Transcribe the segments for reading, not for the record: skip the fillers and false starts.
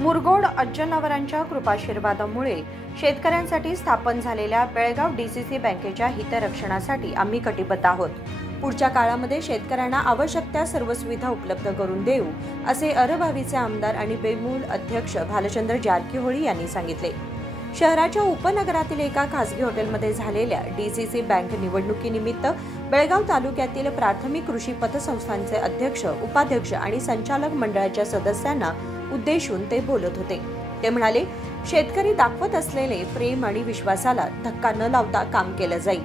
मुरगोड अज्जनवरांच्या कृपाशीर्वादामुळे शेतकऱ्यांसाठी स्थापन झालेल्या बेळगाव डीसीसी बँकेच्या हितरक्षणासाठी आम्ही कटिबद्ध आहोत। पुढच्या काळामध्ये शेतकऱ्यांना आवश्यक त्या सर्व सुविधा उपलब्ध करून देऊ, असे अरभावीचे आमदार आणि बेमूल अध्यक्ष भालचंद्र जारकीहोळी यांनी सांगितले। शहराच्या उपनगरातील एका खासगी हॉटेलमध्ये झालेल्या डीसीसी बँक निवडणुकीनिमित्त बेळगाव तालुक्यातील प्राथमिक कृषी पतसंस्थांचे अध्यक्ष, उपाध्यक्ष आणि संचालक मंडळाच्या सदस्यांना उद्देशून ते बोलत होते। ते म्हणाले, शेतकरी दाखवत असलेले प्रेम आणि विश्वासाला धक्का न लावता काम केलं जाईल।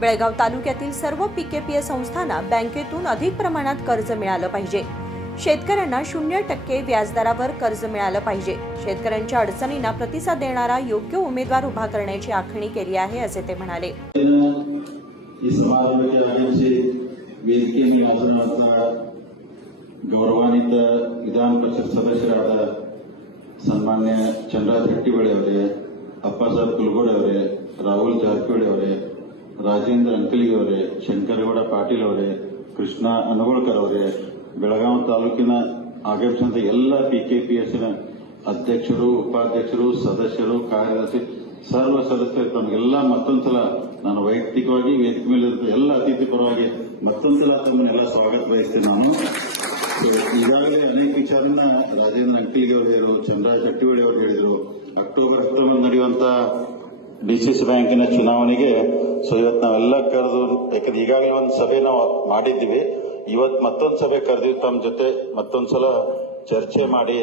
बेळगाव तालुक्यातील सर्व पीकेपीए संस्थांना बँकेतून अधिक प्रमाणात कर्ज मिळालं पाहिजे। शेतकऱ्यांना 0% व्याजदरावर कर्ज मिळालं पाहिजे। शेतकऱ्यांच्या अडचणींना प्रतिसाद देणारा योग्य उमेदवार उभा करण्याची आखणी केली आहे, असे ते म्हणाले। ಗೌರವಾನ್ವಿತ ವಿಧಾನ ಪರಿಷತ್ ಸದಸ್ಯರಾದ ಸನ್ಮಾನ್ಯ ಚಂದ್ರರಾಜ್ ಹಟ್ಟಿಬಳಿ ಅವರೇ, ಅಪ್ಪಾಸಾಹೇಬ್ ಕುಲಗೋಡೆ ಅವರೇ, ರಾಹುಲ್ ಜಾರಕಿಹೊಳಿ ಅವರೇ, ರಾಜೇಂದ್ರ ಅಂಕಲಿಗೆ ಅವರೇ, ಶಂಕರಗೌಡ ಪಾಟೀಲ್ ಅವರೇ, ಕೃಷ್ಣ ಅನಗೋಳ್ಕರ್ ಅವರೇ, ಬೆಳಗಾವಿ ತಾಲೂಕಿನ ಆಗಮಿಸಿದ ಎಲ್ಲ ಪಿಕೆಪಿಎಸ್ನ ಅಧ್ಯಕ್ಷರು, ಉಪಾಧ್ಯಕ್ಷರು, ಸದಸ್ಯರು, ಕಾರ್ಯದರ್ಶಿ, ಸರ್ವ ಸದಸ್ಯರು ತಮಗೆಲ್ಲ ಮತ್ತೊಂದ್ಸಲ ನಾನು ವೈಯಕ್ತಿಕವಾಗಿ ವೇದಿಕೆ ಮೇಲೆ ಎಲ್ಲ ಅತಿಥಿ ಪರವಾಗಿ ಮತ್ತೊಂದ್ಸಲ ತಮ್ಮನ್ನೆಲ್ಲ ಸ್ವಾಗತ ಬಯಸ್ತೇನೆ। ನಾನು ಈಗಾಗಲೇ ಅನೇಕ ವಿಚಾರನ ರಾಜೇಂದ್ರ ಅಂಕಲಿಗೆ ಅವರು ಹೇಳಿದರು, ಚಂದ್ರರಾಜ್ ಹಟ್ಟಿಬಳಿ ಅವರು ಹೇಳಿದರು। ಅಕ್ಟೋಬರ್ 19 ನಡೆಯುವಂತ ಡಿಸಿಸಿ ಬ್ಯಾಂಕಿನ ಚುನಾವಣೆಗೆ ಇವತ್ತು ನಾವೆಲ್ಲ ಕರೆದು, ಯಾಕಂದ್ರೆ ಈಗಾಗಲೇ ಒಂದು ಸಭೆ ನಾವು ಮಾಡಿದ್ದೀವಿ, ಇವತ್ತು ಮತ್ತೊಂದು ಸಭೆ ಕರೆದಿವಿ, ತಮ್ಮ ಜೊತೆ ಮತ್ತೊಂದ್ಸಲ ಚರ್ಚೆ ಮಾಡಿ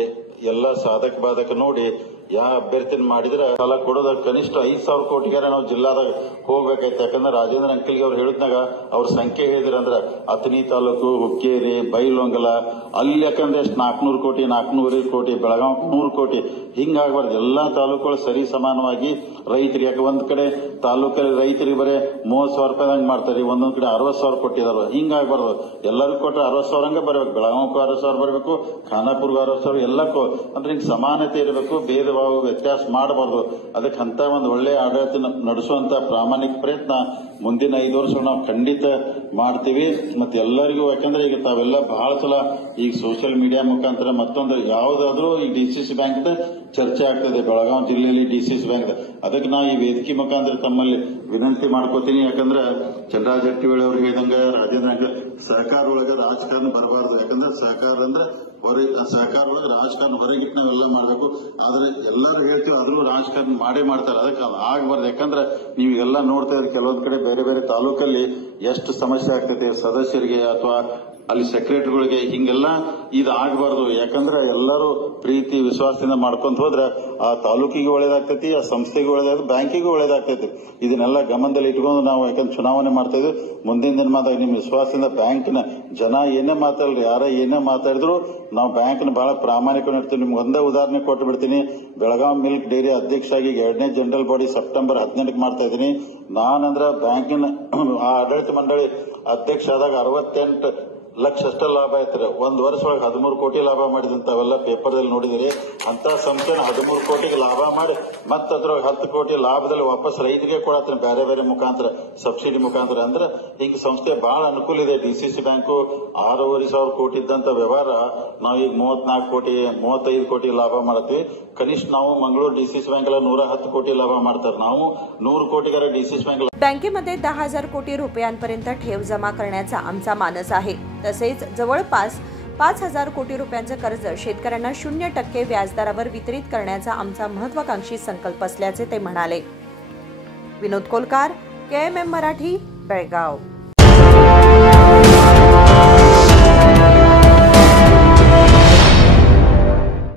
ಎಲ್ಲ ಸಾಧಕ ಬಾಧಕ ನೋಡಿ ಯಾವ ಅಭ್ಯರ್ಥಿನ ಮಾಡಿದ್ರೆ ಸಾಲ ಕೊಡೋದ ಕನಿಷ್ಠ 5,000 ಕೋಟಿಗಾರ ನಾವು ಜಿಲ್ಲಾದಾಗ ಹೋಗ್ಬೇಕಾಯ್ತು। ಯಾಕಂದ್ರೆ ರಾಜೇಂದ್ರ ಅಂಕಲಿಗೆ ಅವ್ರು ಹೇಳಿದ್ನಾಗ ಅವ್ರ ಸಂಖ್ಯೆ ಹೇಳಿದ್ರಂದ್ರ ಅಥಣಿ ತಾಲೂಕು, ಹುಕ್ಕೇರಿ, ಬೈಲೊಂಗಲ ಅಲ್ಲಿ ಯಾಕಂದ್ರೆ ಎಷ್ಟು 400 ಕೋಟಿ, 450 ಕೋಟಿ, ಬೆಳಗಾವಿ 100 ಕೋಟಿ ಹಿಂಗಾಗಬಾರ್ದು। ಎಲ್ಲಾ ತಾಲೂಕುಗಳು ಸರಿ ಸಮಾನವಾಗಿ ರೈತರಿಗೆ, ಯಾಕೆ ಒಂದ್ ಕಡೆ ತಾಲೂಕಲ್ಲಿ ರೈತರಿಗೆ ಬರೀ 30,000 ರೂಪಾಯಿದಂಗ್ ಮಾಡ್ತಾರೆ, ಒಂದೊಂದ್ ಕಡೆ 60,000 ಕೊಟ್ಟಿದಾರ, ಹಿಂಗಾಗಬಾರ್ದು। ಎಲ್ಲರಿಗೂ ಕೊಟ್ಟರೆ 60,000 ಹಂಗ ಬರಬೇಕು, ಬೆಳಗಾವಿಗೂ 60,000 ಬರಬೇಕು, ಖಾನಾಪುರ್ಗೂ 60,000, ಎಲ್ಲಕ್ಕೂ ಅಂದ್ರೆ ಹಿಂಗ್ ಸಮಾನತೆ ಇರಬೇಕು, ಭೇದ ಭಾವ ವ್ಯತ್ಯಾಸ ಮಾಡಬಾರ್ದು। ಅದಕ್ಕೆ ಅಂತ ಒಂದು ಒಳ್ಳೆ ಆಡಳಿತ ನಡೆಸುವಂತ ಪ್ರಾಮಾಣಿಕ ಪ್ರಯತ್ನ ಮುಂದಿನ 5 ವರ್ಷ ನಾವು ಖಂಡಿತ ಮಾಡ್ತೀವಿ। ಮತ್ತೆ ಎಲ್ಲರಿಗೂ, ಯಾಕಂದ್ರೆ ಈಗ ತಾವೆಲ್ಲ ಬಹಳ ಸಲ ಈಗ ಸೋಷಿಯಲ್ ಮೀಡಿಯಾ ಮುಖಾಂತರ ಮತ್ತೊಂದು ಯಾವ್ದಾದ್ರೂ ಈ ಡಿಸಿಸಿ ಬ್ಯಾಂಕ್ ಚರ್ಚೆ ಆಗ್ತದೆ ಬೆಳಗಾವಿ ಜಿಲ್ಲೆಯಲ್ಲಿ ಡಿಸಿಸಿ ಬ್ಯಾಂಕ್, ಅದಕ್ಕೆ ನಾವು ಈ ವೇದಿಕೆ ಮುಖಾಂತರ ತಮ್ಮಲ್ಲಿ ವಿನಂತಿ ಮಾಡ್ಕೋತೀನಿ। ಯಾಕಂದ್ರೆ ಚಂದ್ರರಾಜ್ ಹಟ್ಟಿಬಳಿ ಅವರು ಹೇಳಿದಂಗೆ ರಾಜೇಂದ್ರ ಸಹಕಾರ ಒಳಗೆ ರಾಜಕಾರಣ ಬರಬಾರ್ದು, ಯಾಕಂದ್ರೆ ಸಹಕಾರ ಅಂದ್ರೆ ಸಹಕಾರ ಒಳಗೆ ರಾಜಕಾರಣ ಹೊರಗಿಟ್ಟು ನಾವೆಲ್ಲ ಮಾಡಬೇಕು। ಆದ್ರೆ ಎಲ್ಲರೂ ಹೇಳ್ತೀವಿ, ಆದ್ರೂ ರಾಜಕಾರಣ ಮಾಡೇ ಮಾಡ್ತಾರೆ, ಅದಕ್ಕೆ ಆಗಬಾರ್ದು। ಯಾಕಂದ್ರೆ ನೀವು ಎಲ್ಲ ನೋಡ್ತಾ ಇದ್ರೆ ಕೆಲವೊಂದ್ ಕಡೆ ಬೇರೆ ಬೇರೆ ತಾಲೂಕಲ್ಲಿ ಎಷ್ಟು ಸಮಸ್ಯೆ ಆಗ್ತೈತೆ ಸದಸ್ಯರಿಗೆ ಅಥವಾ ಅಲ್ಲಿ ಸೆಕ್ರೆಟರಿಗಳಿಗೆ, ಹಿಂಗೆಲ್ಲ ಇದು ಆಗಬಾರ್ದು। ಯಾಕಂದ್ರೆ ಎಲ್ಲರೂ ಪ್ರೀತಿ ವಿಶ್ವಾಸದಿಂದ ಮಾಡ್ಕೊಂತ ಹೋದ್ರೆ ಆ ತಾಲೂಕಿಗೆ ಒಳ್ಳೇದಾಗ್ತೈತಿ, ಆ ಸಂಸ್ಥೆಗೆ ಒಳ್ಳೇದಾಗ್ತೈತಿ, ಬ್ಯಾಂಕಿಗೂ ಒಳ್ಳೇದಾಗ್ತೈತಿ। ಇದನ್ನೆಲ್ಲ ಗಮನದಲ್ಲಿ ಇಟ್ಕೊಂಡು ನಾವು ಯಾಕಂದ್ರೆ ಚುನಾವಣೆ ಮಾಡ್ತಾ ಇದ್ವಿ, ಮುಂದಿನ ದಿನಮಾನದಾಗ ನಿಮ್ಮ ವಿಶ್ವಾಸದಿಂದ ಬ್ಯಾಂಕಿನ ಜನ ಏನೇ ಮಾತಾಡ್ರಿ, ಯಾರ ಏನೇ ಮಾತಾಡಿದ್ರು ನಾವು ಬ್ಯಾಂಕ್ನ ಬಹಳ ಪ್ರಾಮಾಣಿಕವಾಗಿ ಇರ್ತೀವಿ। ನಿಮ್ಗೆ ಒಂದೇ ಉದಾಹರಣೆ ಕೊಟ್ಟು ಬಿಡ್ತೀನಿ, ಬೆಳಗಾವಿ ಮಿಲ್ಕ್ ಡೈರಿ ಅಧ್ಯಕ್ಷ ಆಗಿ 2ನೇ ಜನರಲ್ ಬಾಡಿ ಸೆಪ್ಟೆಂಬರ್ 18ಕ್ಕೆ ಮಾಡ್ತಾ ಇದ್ದೀನಿ। ನಾನಂದ್ರ ಬ್ಯಾಂಕಿನ ಆಡಳಿತ ಮಂಡಳಿ ಅಧ್ಯಕ್ಷ ಆದಾಗ 68 ಲಕ್ಷ ಅಷ್ಟೇ ಲಾಭ ಆಯ್ತಾರೆ, ಒಂದ್ ವರ್ಷ ಒಳಗೆ 13 ಕೋಟಿ ಲಾಭ ಮಾಡಿದಂತಾವೆಲ್ಲ ಪೇಪರ್ದಲ್ಲಿ ನೋಡಿದಿರಿ। ಅಂತ ಸಂಸ್ಥೆನ 13 ಕೋಟಿಗೆ ಲಾಭ ಮಾಡಿ ಮತ್ತೆ ಅದ್ರೊಳಗೆ 10 ಕೋಟಿ ಲಾಭದಲ್ಲಿ ವಾಪಸ್ ರೈತರಿಗೆ ಕೊಡತ್ತೀನಿ, ಬೇರೆ ಬೇರೆ ಮುಖಾಂತರ ಸಬ್ಸಿಡಿ ಮುಖಾಂತರ। ಅಂದ್ರೆ ಹಿಂಗ ಸಂಸ್ಥೆ ಬಹಳ ಅನುಕೂಲ ಇದೆ। ಡಿಸಿಸಿ ಬ್ಯಾಂಕು 6,500 ಕೋಟಿ ಇದ್ದಂತ ವ್ಯವಹಾರ ನಾವು ಈಗ 34 ಕೋಟಿ 35 ಕೋಟಿ ಲಾಭ ಮಾಡ್ತೀವಿ। कनिष्ठ नाव मंगळूर डीसीसी बँकेला 110 कोटी लाभ मारतात, नाव 100 कोटीगार डीसीसी बँकेला। बँकेमध्ये 10,000 कोटी रुपयांपर्यंत ठेव जमा करण्याचा आमचा मानस आहे। तसेच जवळपास 5,000 कोटी रुपयांचे कर्ज शेतकऱ्यांना 0% व्याजदरावर वितरित करण्याचा आमचा महत्त्वाकांक्षी संकल्प असल्याचे ते म्हणाले। विनोद कोलकार, KMM मराठी, बेळगाव।